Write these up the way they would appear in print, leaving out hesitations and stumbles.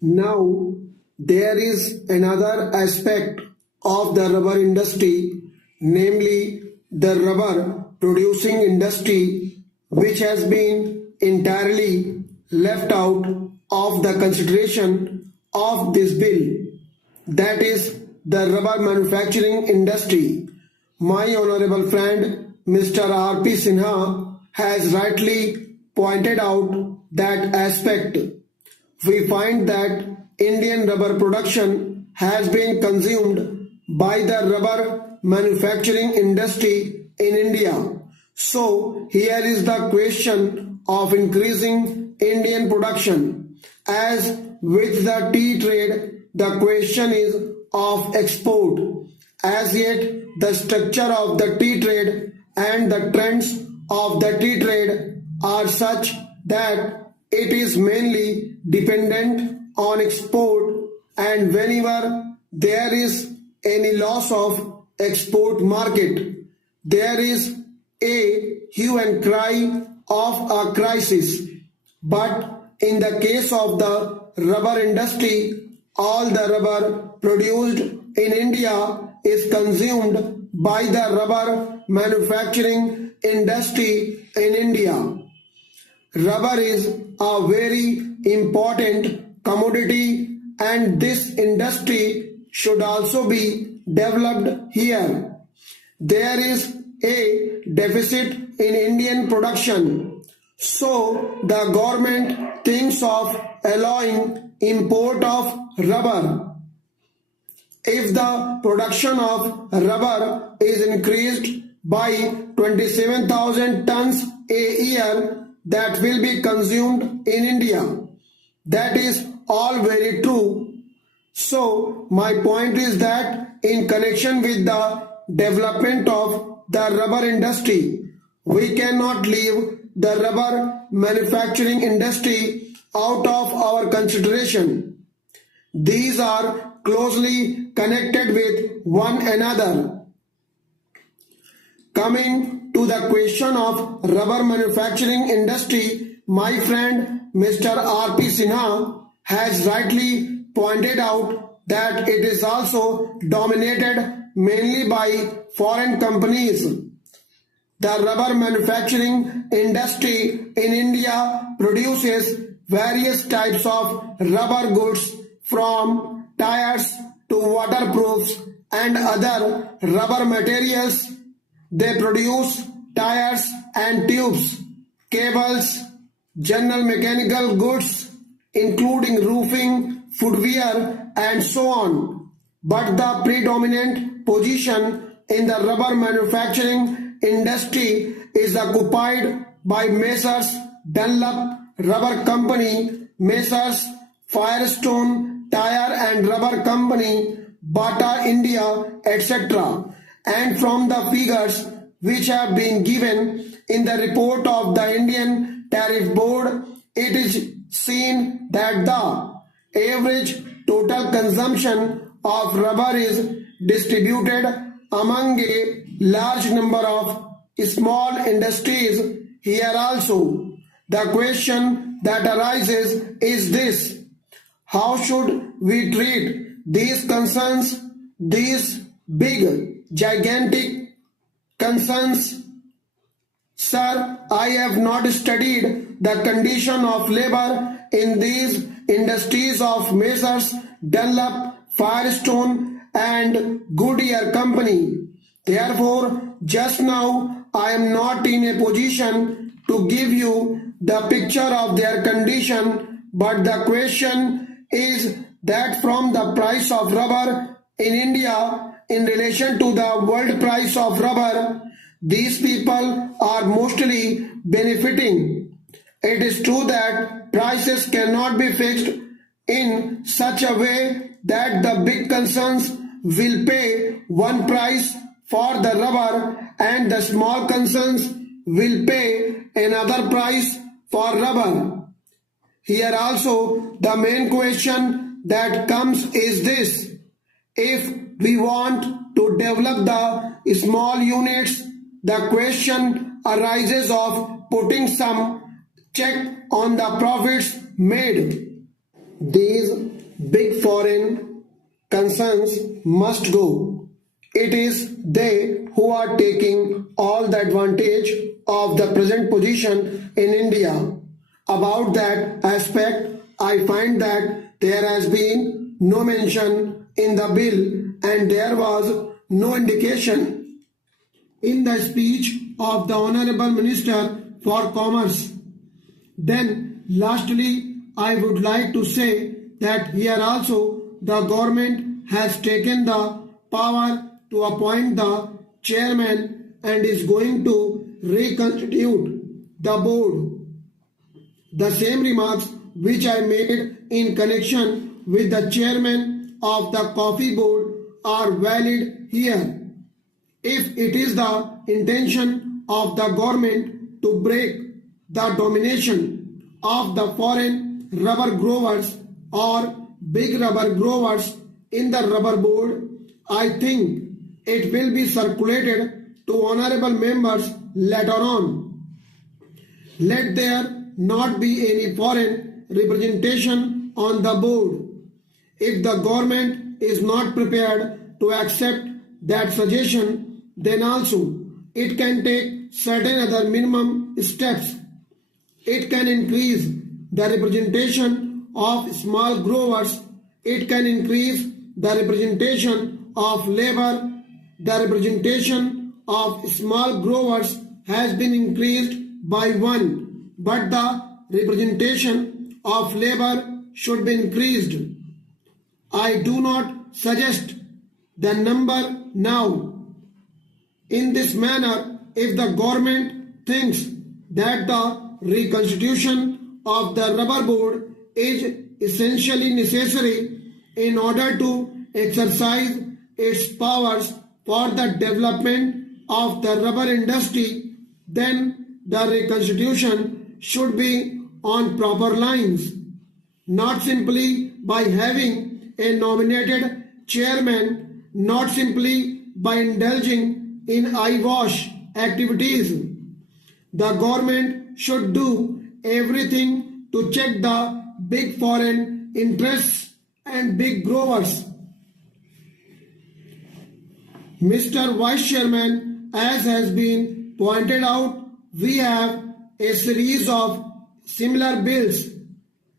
Now, there is another aspect of the rubber industry, namely the rubber producing industry, which has been entirely left out of the consideration of this bill. That is the rubber manufacturing industry. My honorable friend Mr. R.P. Sinha has rightly pointed out that aspect. We find that Indian rubber production has been consumed by the rubber manufacturing industry in India. So here is the question of increasing Indian production. As with the tea trade, the question is of export. As yet, the structure of the tea trade and the trends of the tea trade are such that it is mainly dependent on export, and whenever there is any loss of export market, there is a hue and cry of a crisis. But in the case of the rubber industry, all the rubber produced in India is consumed by the rubber manufacturing industry in India. Rubber is a very important commodity, and this industry should also be developed here. There is a deficit in Indian production, so the government thinks of allowing import of rubber. If the production of rubber is increased by 27,000 tons a year, that will be consumed in India. That is all very true. So my point is that in connection with the development of the rubber industry, we cannot leave the rubber manufacturing industry out of our consideration. These are closely connected with one another. Coming to the question of rubber manufacturing industry, my friend Mr. R.P. Sinha has rightly pointed out that it is also dominated mainly by foreign companies. The rubber manufacturing industry in India produces various types of rubber goods, from tires to waterproofs and other rubber materials. They produce tires and tubes, cables, general mechanical goods, including roofing, footwear, and so on. But the predominant position in the rubber manufacturing industry is occupied by Messrs. Dunlop Rubber Company, Messrs. Firestone Tire and Rubber Company, Bata India, etc. And from the figures which have been given in the report of the Indian Tariff Board, it is seen that the average total consumption of rubber is distributed among a large number of small industries here also. The question that arises is this: how should we treat these concerns, these big, gigantic concerns? Sir, I have not studied the condition of labor in these industries of Messrs. Dunlop, Firestone and Goodyear Company. Therefore, just now I am not in a position to give you the picture of their condition, but the question is that from the price of rubber in India in relation to the world price of rubber, these people are mostly benefiting. It is true that prices cannot be fixed in such a way that the big concerns will pay one price for the rubber and the small concerns will pay another price for rubber. Here also the main question that comes is this: if we want to develop the small units, the question arises of putting some check on the profits made. These big foreign concerns must go. It is they who are taking all the advantage of the present position in India. About that aspect, I find that there has been no mention in the bill and there was no indication in the speech of the Honorable Minister for Commerce. Then, lastly, I would like to say that here also the government has taken the power to appoint the chairman and is going to reconstitute the board. The same remarks which I made in connection with the chairman of the coffee board are valid here. If it is the intention of the government to break the domination of the foreign rubber growers or big rubber growers in the rubber board, I think it will be circulated to honorable members later on. Let there not be any foreign representation on the board. If the government is not prepared to accept that suggestion, then also it can take certain other minimum steps. It can increase the representation of small growers. It can increase the representation of labor. The representation of small growers has been increased by 1, but the representation of labor should be increased. I do not suggest the number now. In this manner, if the government thinks that the reconstitution of the rubber board is essentially necessary in order to exercise its powers for the development of the rubber industry, then the reconstitution should be on proper lines, not simply by having a nominated chairman, not simply by indulging in eyewash activities. The government should do everything to check the big foreign interests and big growers. Mr. Vice Chairman, as has been pointed out, we have a series of similar bills.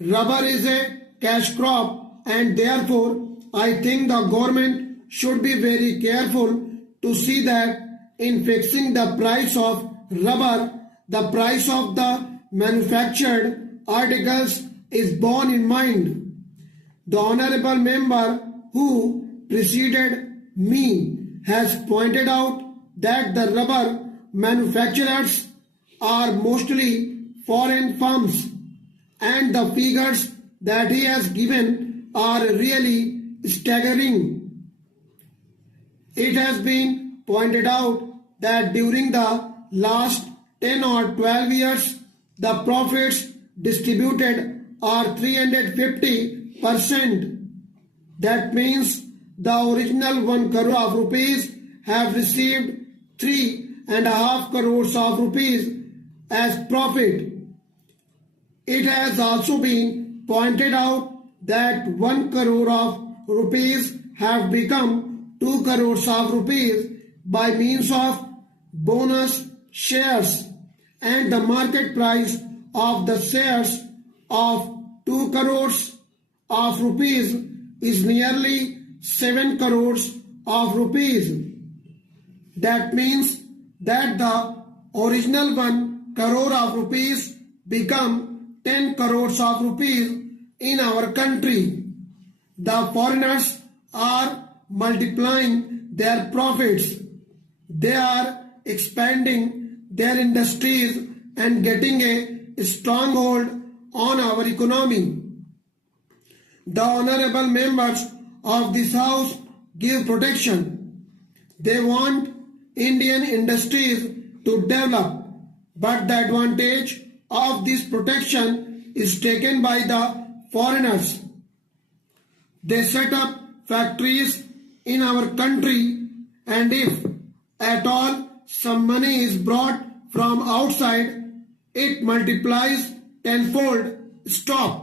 Rubber is a cash crop and therefore I think the government should be very careful to see that in fixing the price of rubber, the price of the manufactured articles is borne in mind. The honorable member who preceded me has pointed out that the rubber manufacturers are mostly foreign firms and the figures that he has given are really staggering. It has been pointed out that during the last 10 or 12 years, the profits distributed are 350%. That means the original 1 crore of rupees have received 3.5 crores of rupees as profit. It has also been pointed out that 1 crore of rupees have become 2 crores of rupees by means of bonus shares, and the market price of the shares of 2 crores of rupees is nearly 7 crores of rupees. That means that the original 1 crore of rupees become 10 crores of rupees in our country. The foreigners are multiplying their profits. They are expanding their industries and getting a stronghold on our economy. The honorable members of this house give protection. They want Indian industries to develop, but the advantage of this protection is taken by the foreigners. They set up factories in our country, and if at all some money is brought from outside, it multiplies tenfold. Stop.